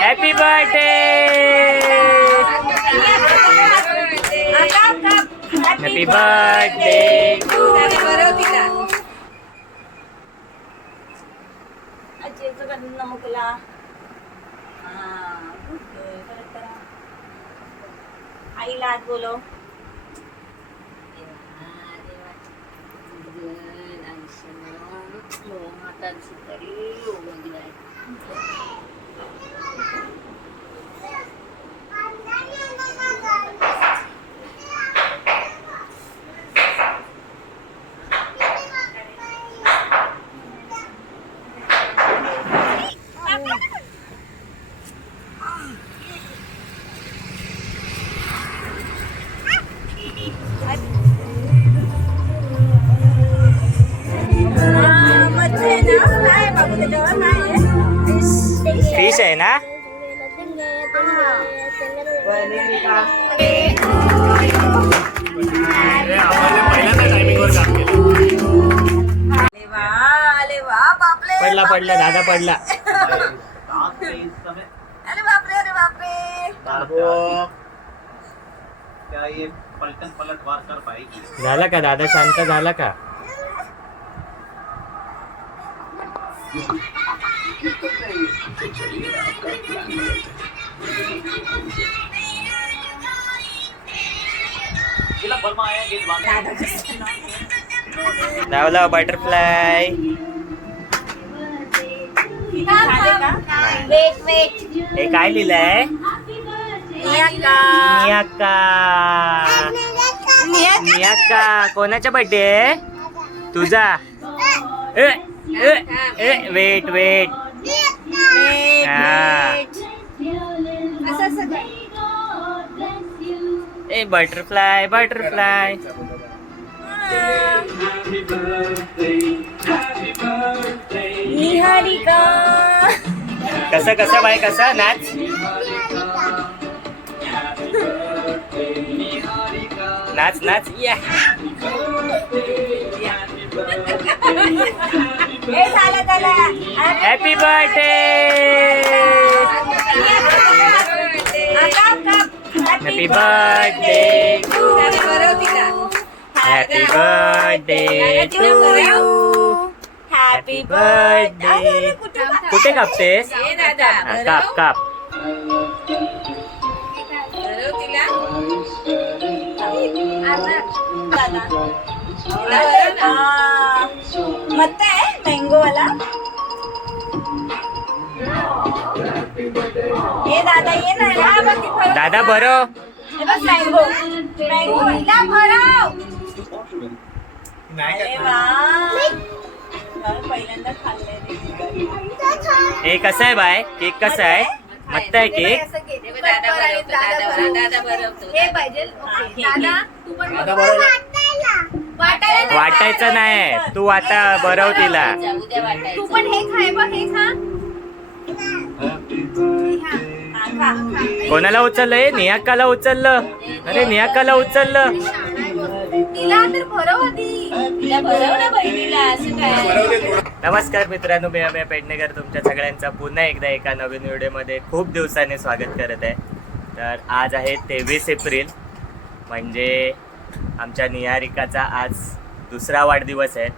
Happy birthday happy birthday नमुकला हा, good girl. परत करा. आईला आत बोलव पडला पडला दादा पडला. अरे बापरे अरे बापरे. बाबू क्या ये पलटन पलट वार कर पाएगी? झाला का दादा? शांत झाला का? लावला बटरफ्लाय वेट वेट हे काय लिहिलंय? नियाका मियाका. नियाका मियाका कोणाचा बर्थडे आहे? तुझा. ए, ए, ए, वेट वेट हा. ए बटरफ्लाय बटरफ्लाय निहारिका. कसं कसं बाय कसं? नाच? नाच नाच? या. Happy birthday happy birthday happy birthday to you happy birthday कुठे कापतेस हा, काप काप मत आहे मँगो वाला ये दादा ये ना हा बघ ती फळं. दादा बरं हे हे कसं आहे बाय? केक कसा आहे? मस्त आहे केक. हे वाटायचं नाही. तू आता बरव तिला. तू पण हे खाय हे खा. हा. कोणाला उचललंय? नियाकाला उचललं. अरे नियाकाला उचललं. तिला तर भरव आधी तिला भरव ना बहिणीला असं काय? नमस्कार मित्रांनो मी अभय पेडणेकर तुमच्या सगळ्यांचा पुन्हा एकदा एका नवीन व्हिडिओमध्ये खूप दिवसांनी स्वागत करत आहे. तर आज आहे तेवीस एप्रिल म्हणजे आमच्या निहारिकाचा आज दुसरा वाढदिवस आहे.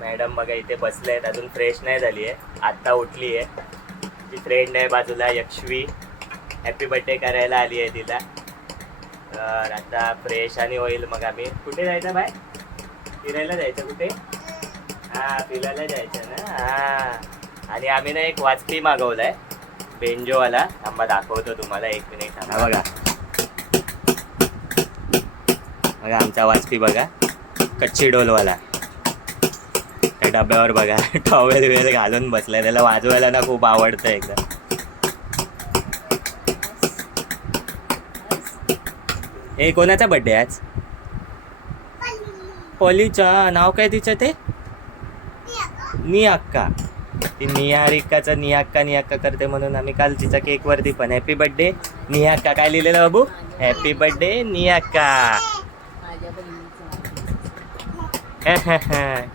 मॅडम बघा इथे बसले आहेत अजून फ्रेश नाही झाली आहे. आत्ता उठली आहे. ती फ्रेंड आहे बाजूला यक्षवी. हॅपी बर्थडे करायला आली आहे तिला. तर आता फ्रेश आणि होईल मग आम्ही. कुठे जायचं बाय फिरायला जायचं कुठे? हा फिरायला जायचं ना? आणि आम्ही ना एक वाचकी मागवलाय बेंजोवाला. थांबा दाखवतो तुम्हाला एक मिनिट थांबा बघा. बघा आमचा वाचकी बघा. कच्ची डोलवाला. त्या डब्यावर बघा. टॉवेल वेल घालून बसलाय. त्याला वाजवायला ना खूप आवडतं एकदम हे कोणाचा बर्थडे आज? पॉलीचा नाव काय तिचं ते? नियाक्का ती निहारिकाचा नियाक्का नियाक्का करते म्हणून आम्ही काल तिचा केक वरती पण हॅपी बर्थडे नियाक्का काय लिहिलेलं बाबू? हॅपी बर्थडे नियाक्का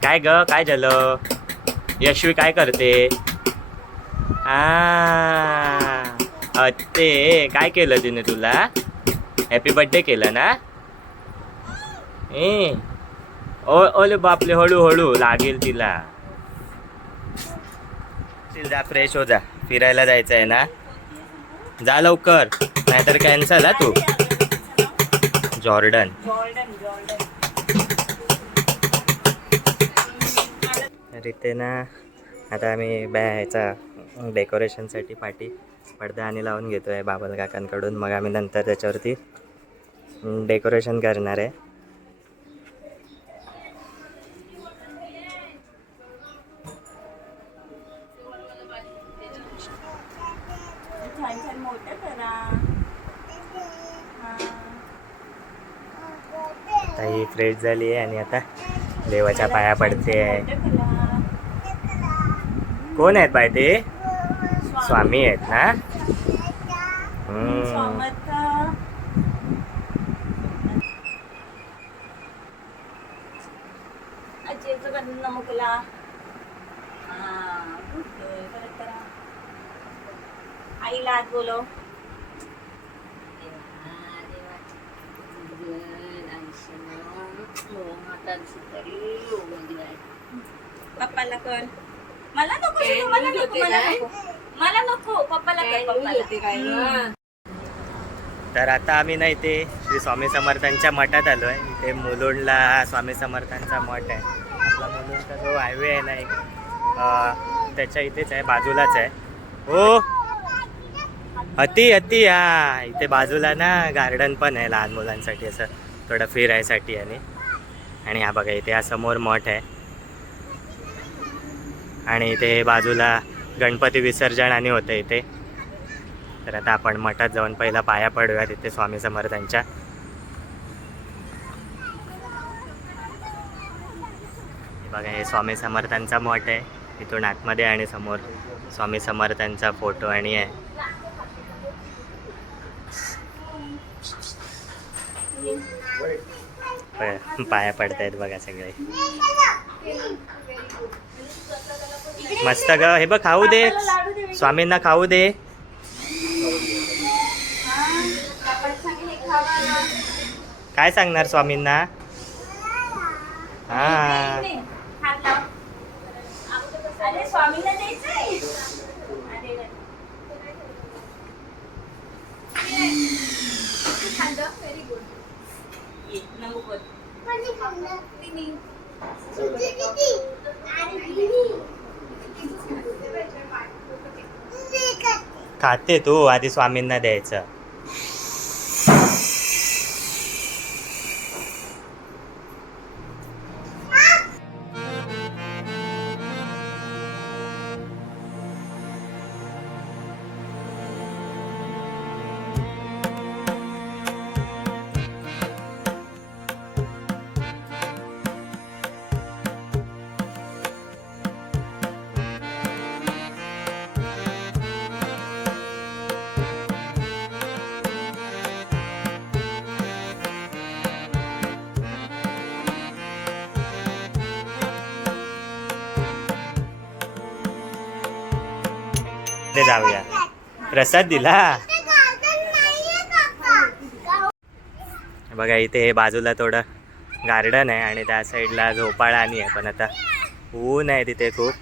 काय ग काय झालं? यशवी काय करते? आ अत्ते काय केलं तिने तुला? हॅपी बर्थडे केला ना? ए ओ ओले बापले हळूहळू लागेल तिला. चल जा फ्रेश हो जा. फिरायला जायचं आहे ना? जा लवकर नाहीतर कॅन्सल हा तू. जॉर्डन जॉर्डन ना आता आम्ही बॅ ह्याचा डेकोरेशनसाठी पाठी पडदा आणि लावून घेतो आहे बाबल काकांकडून. मग आम्ही नंतर त्याच्यावरती डेकोरेशन करणार आहे. हा. आता ही. फ्रेश झाली आहे आणि आता देवाच्या पाया पडते. कोण आहेत बाय ते? स्वामी. आहेत ना हम्म. स्वामर्थ आजीचं बंद नमुकला हा good girl. परत करा आईला आत बोलव. पप्पाला कर. मला नको मला नको मला नको. मला नको पप्पाला कर पप्पाला. तर आता आम्ही ना इथे श्री स्वामी समर्थांच्या मठात आलो आहे इथे मुलुंडला स्वामी समर्थांचा मठ आहे. आपला मुलुंडचा जो हायवे आहे ना एक अं, त्याच्या इथेच आहे बाजूलाच आहे. हो! अति अति हा. इथे बाजूला ना गार्डन पण आहे लहान मुलांसाठी असं. थोडं फिरायसाठी आणि. आणि हा बघा इथे हा समोर मठ आहे. आणि इथे बाजूला गणपती विसर्जन आणि होतं इथे. तर आता आपण मठात जाऊन पहिला पाया पडूया तिथे स्वामी समर्थांच्या. बघा हे स्वामी समर्थांचा मठ आहे. इथून आतमध्ये आणि समोर स्वामी समर्थांचा फोटो आणि आहे पाया पडतायत बघा सगळे. मस्त ग हे बघ खाऊ दे. स्वामींना खाऊ दे. हे काय सांगणार स्वामींना? हा. नाही, नाही. हात लाव. अरे स्वामीला द्यायचंय अरे नाही. ये, खाते तू आधी स्वामींना द्यायचं. ते जाऊया. प्रसाद दिला. बघा इथे हे बाजूला थोडं गार्डन आहे आणि त्या साईडला झोपाळा आणि आहे पण आता ऊन आहे तिथे खूप.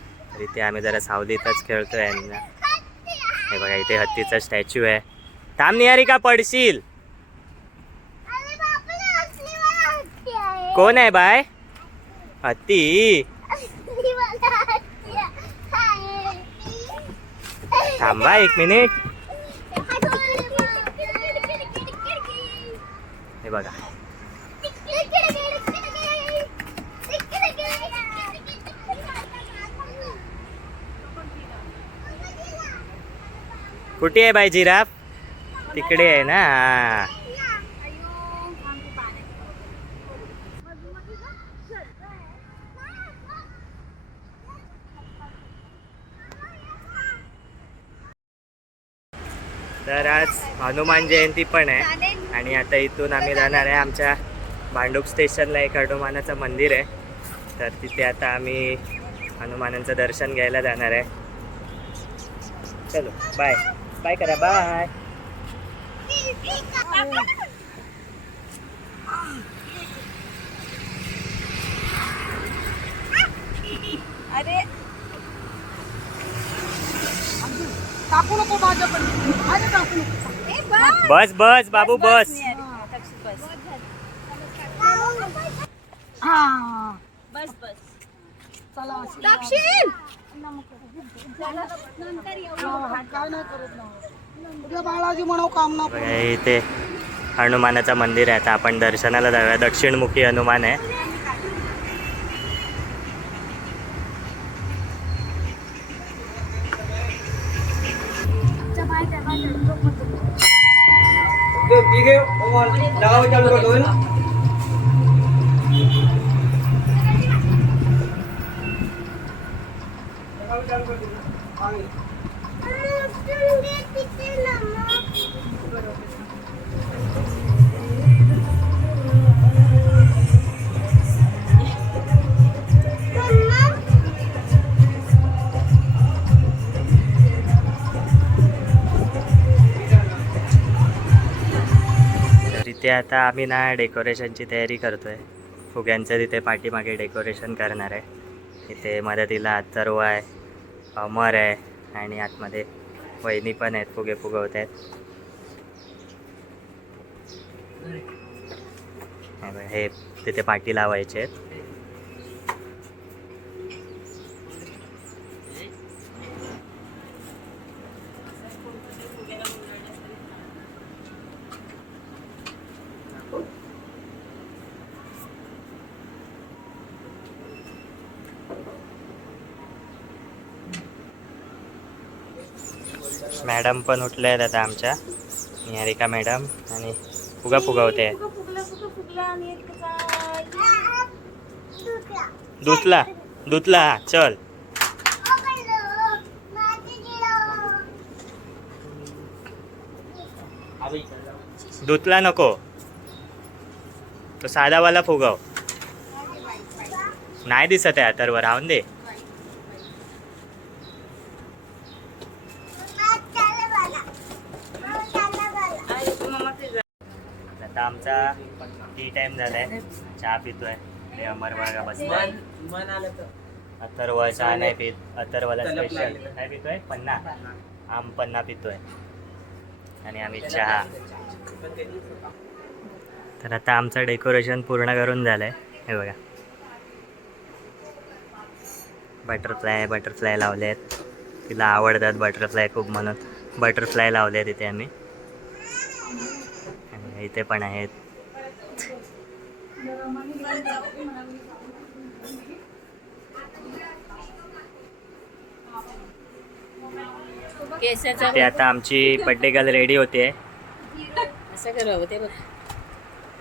इथे आम्ही जरा सावलीतच खेळतोय यांना हे बघा इथे हत्तीचा स्टॅच्यू आहे. थांब निहारी का पडशील. कोण आहे बाय? हत्ती. थांबा एक मिनिट. हे है बाई जिराफ? तिकडे आहे ना? हनुमान जयंती पण आहे. आणि आता इथून आम्ही जाणार आहे आमच्या भांडूप स्टेशनला एक हनुमानाचं मंदिर आहे. तर तिथे आता आम्ही हनुमानांचं दर्शन घ्यायला जाणार आहे. चलो बाय बाय करा बाय अरे टाकू नको माझ्याकडे अरे टाकू नको ए, बस. बस बस बाबू बस बस. बस. बस चला अशी दक्षिण हा, काय नाही करत ना उद्या बाळाजी म्हणू काम ना बघा, हे इथे हनुमानाचं मंदिर आहे आता आपण दर्शनाला जाऊया दक्षिणमुखी हनुमान आहे तर तिथे आता आम्ही ना डेकोरेशनची तयारी करतो आहे फुग्यांचं तिथे पाठीमागे डेकोरेशन करणार आहे. इथे मदतीला अथर्व आहे अमर आहे आणि आतमध्ये वहिनी पण आहेत फुगे फुगवत आहेत. हे तिथे पाठी लावायचे आहेत. मॅडम पण उठल्या आहेत आता आमच्या. निहारिका मॅडम आणि फुगा फुगवते फुगं दुतला दुतला चल. दुतला नको. तो साधावाला फुगव. नाही दिसत आहे तर राहून दे आता आमचा टी टाइम झालाय. चहा पितोय. हे अमर वर्गा बसलाय. अथर्व चहा नाही पित. अथर्वला स्पेशल काय पितोय? पन्ना. आम पन्ना पितोय. आणि आम्ही चहा. तर आता आमचं डेकोरेशन पूर्ण करून झालंय. हे बघा. बटरफ्लाय बटरफ्लाय लावले आहेत तिला आवडतात बटरफ्लाय खूप म्हणून. बटरफ्लाय लावले तिथे आम्ही. आणि इथे पण आहेत. ते आता आमची बड्डे गर्ल रेडी होते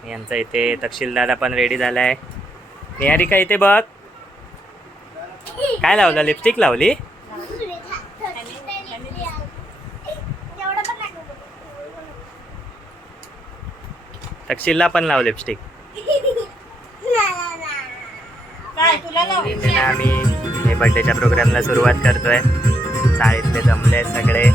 यांचा इथे तक्षीलदादा पण रेडी झालाय. निहारिका इथे बघ. काय लावलं? लिपस्टिक लावली? तक्षीलला पण लाव लिपस्टिक आम्ही हे बड्डेच्या प्रोग्रामला सुरुवात करतोय. चाळीतले जमले सगळे.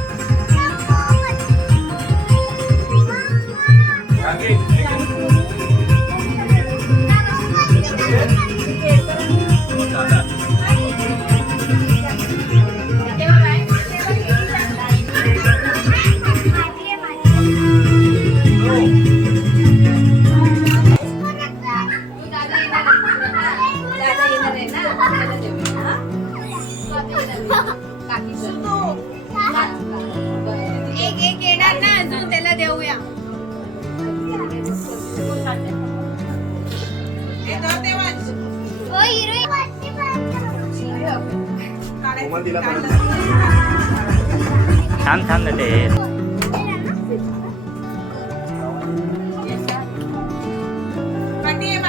थांब थांब ना ते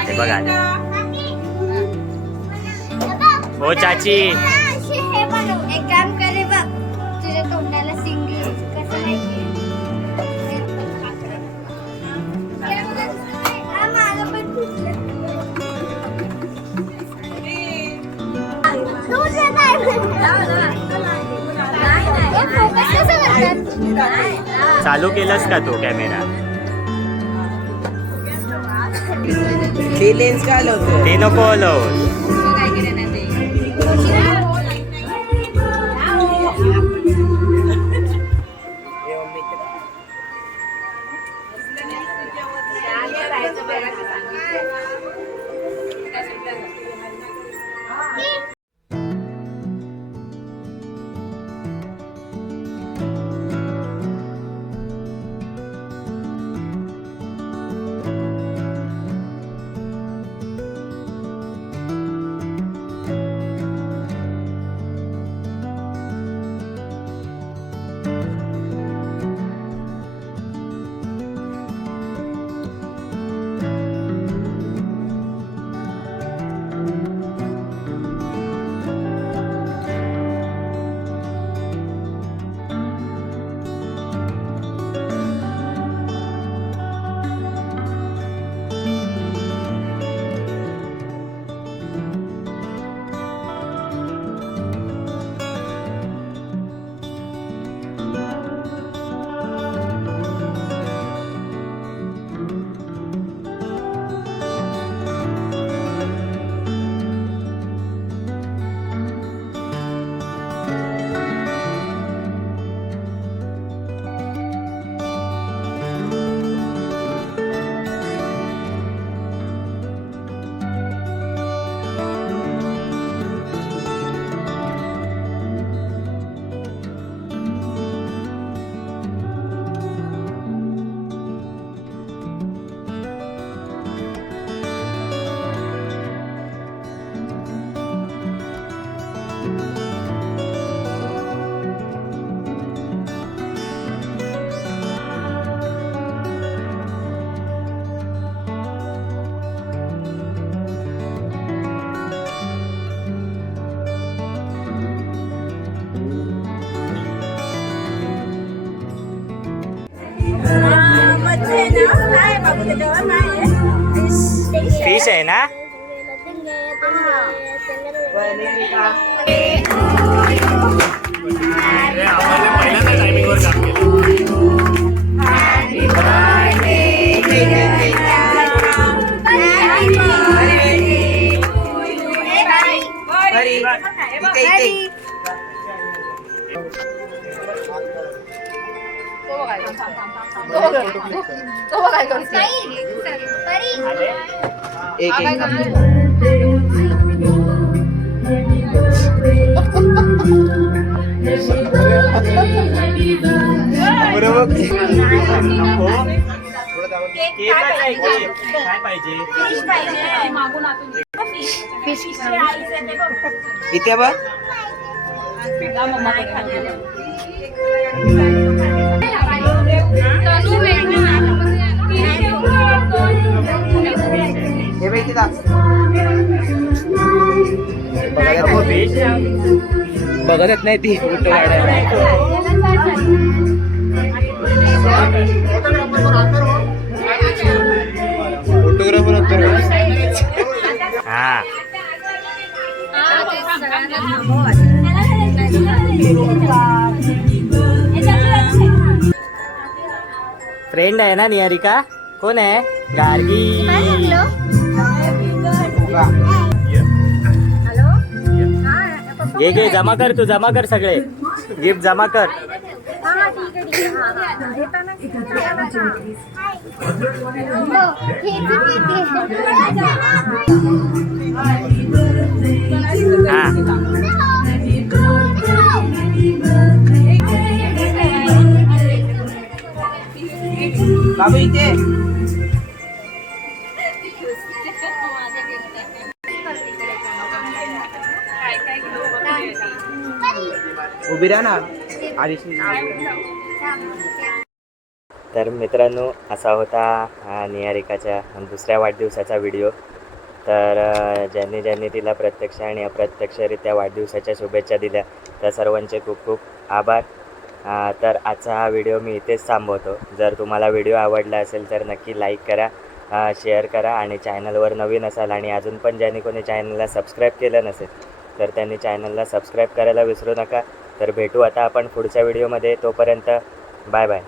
हे बघा आले. हो चाची एक काम करे बघ तुझ्या तोंडाला सिंगी कसं माहिती चालू केलंस का तू कॅमेरा? ते लेन्स का हलवतोय ते नको हलवूस. एक एक केकच आहे केक. काय पाहिजे बघ हे बघ इथे दाख. बघत नको नाही. फिश बघत नाही ती फोटो काढायला फोटोग्राफर हा फ्रेंड आहे ना निहारिका? कोण आहे? गार्गी. घे घे जमा कर तू जमा कर सगळे. गिफ्ट जमा कर. हा. बाबू इथे. उभी राहा ना. तर मित्रांनो असा होता हा निहारिकाच्या दुसऱ्या वाढदिवसाचा व्हिडिओ. तर ज्यांनी ज्यांनी तिला प्रत्यक्ष आणि अप्रत्यक्षरित्या वाढदिवसाच्या शुभेच्छा दिल्या त्या सर्वांचे खूप खूप आभार. तर आजचा हा व्हिडिओ मी इथेच थांबवतो. जर तुम्हाला व्हिडिओ आवडला असेल तर नक्की लाईक करा शेअर करा आणि चॅनलवर नवीन असाल आणि अजून पण ज्यांनी कोणी चॅनलला सबस्क्राईब केलं नसेल तर त्यांनी चॅनलला सबस्क्राईब करायला विसरू नका. तर भेटू आता आपण पुढच्या व्हिडिओमध्ये तोपर्यंत बाय बाय